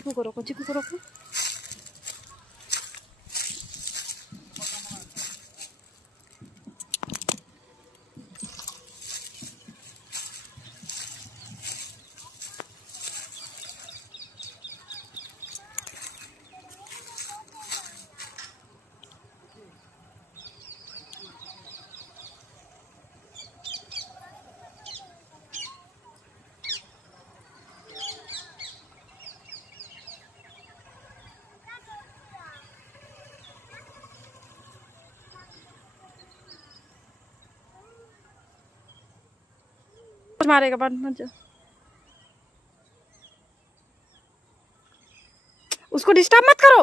चिकू को रोको, चिकू को रोको। मारेगा बाद मत जाओ, उसको डिस्टर्ब मत करो।